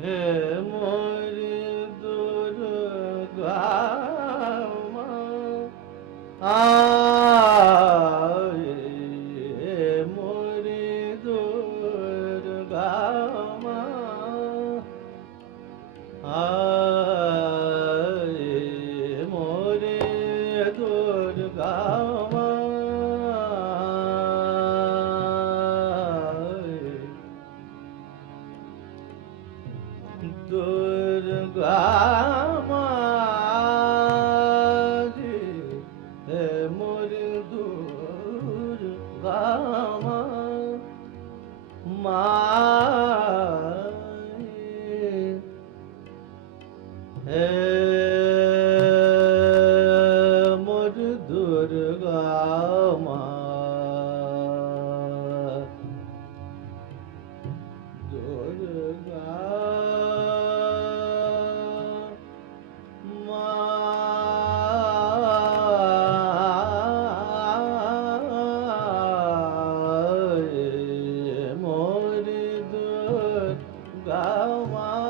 हे मोरी दुर्गा माँ, हे मोरी दुर्गा माँ, मोरी दुर्गा माँ, दुर्गा माँ जी, हे मोरी दुर्गा माँ, हे मोर दुर्गा माँ, दुर्गा मोरी दुर्गा माँ,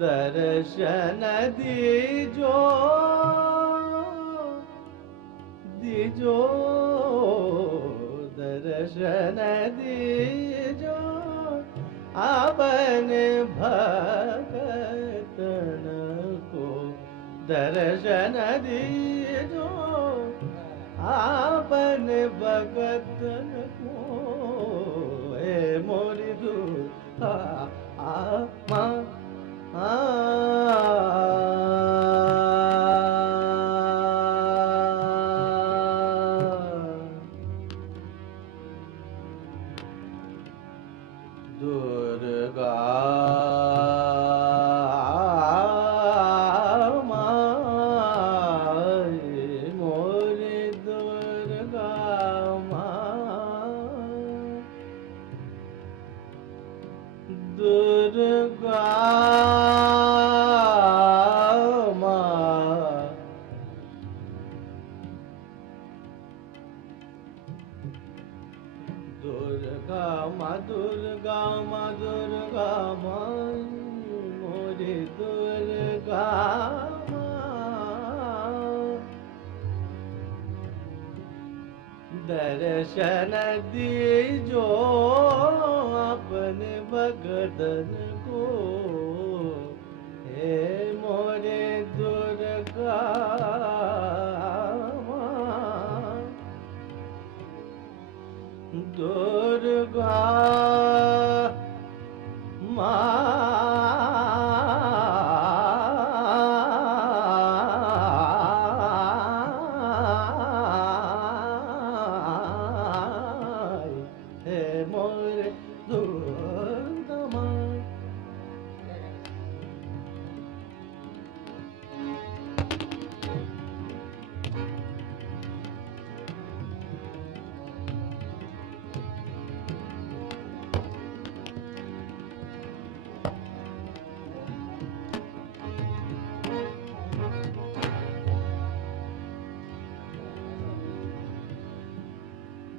दर्शन दीजो दीजो, दर्शन दीजो, आपन भगतन को दर्शन दीजो, आपन भगतन को, हे मोरी दुर्गा माँ, दुर्गा माँ, मोरी दुर्गा माँ, दुर्गा माँ, दुर्गा माँ, दुर्गा माँ, दुर्गा माँ, मोरी दुर्गा माँ, दर्शन दीजो अपने भगतन को, हे मोरे दुर्गा माँ, दुर्गा माँ, हे मोरे दुर्गा माँ,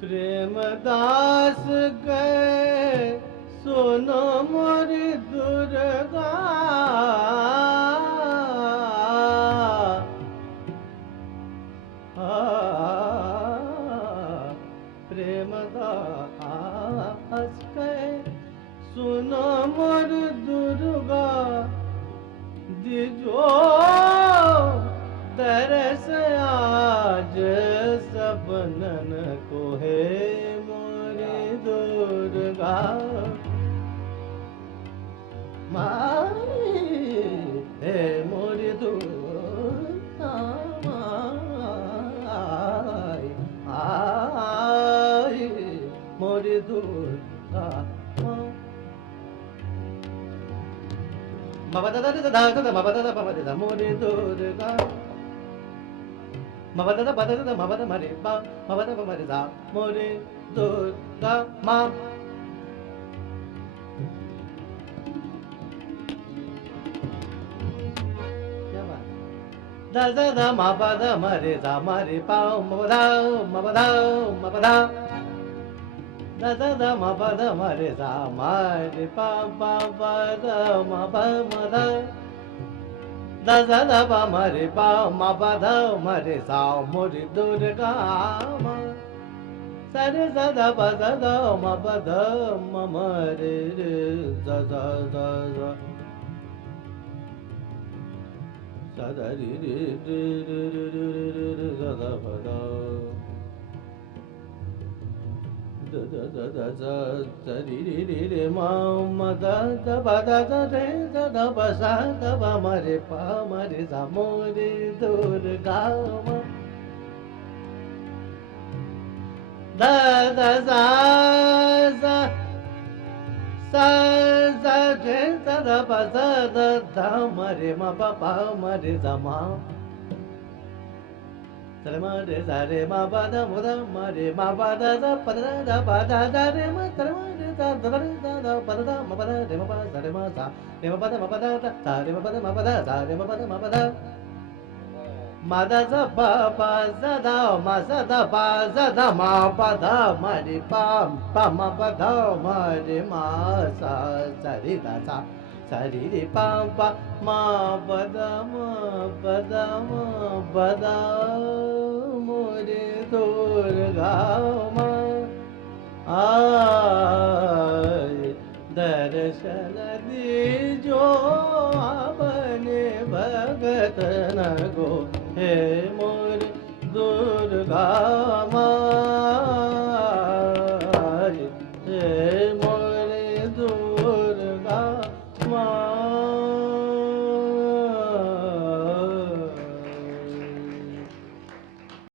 प्रेमदास गए सुनो मोरी दुर्गा, प्रेमदास गए सुनो मोर दुर्गा, दिजो तरस आज सबनन को, हे मोरी दुर्गा माई, हे मोरी दुर्गा माई, आई मोरी Durga Mama da da da da da mama da da mama da more durga mama da da ba da da mama da mare ba mama da mama da more durga ma da da da ma ba da mare da mare pa ma da da da da ma pa da ma re sa ma re pa pa pa da ma pa ma da da da da pa ma re pa ma pa da ma re sa mo re durga ma sa re sa da pa sa da ma pa da ma ma re re sa sa sa sa sa da re re re re re re re re sa da pa da da da da da da da re re re re ma ma da da pa da da re da da pa sa da pa ma re pa ma re sa mo re durga ma da da sa sa sa sa re sa da pa sa da da ma re ma pa pa ma re sa ma sa re ma re sa re ma pa da mo da ma re ma pa da da pa da da pa da da re ma sa re ma re sa da da re da da pa da da ma pa da re ma pa sa re ma sa re ma pa da ma pa da da sa re ma pa da ma pa da sa re ma pa da ma pa da ma da sa pa pa sa da ma sa da pa sa da ma pa da ma re pa pa ma pa da ma re ma sa sa re da sa sa re re pa pa ma pa da ma pa da ma pa da mo re durga ma आय दर्शन दीजो अपने भगत न को हे मोर दुर्गा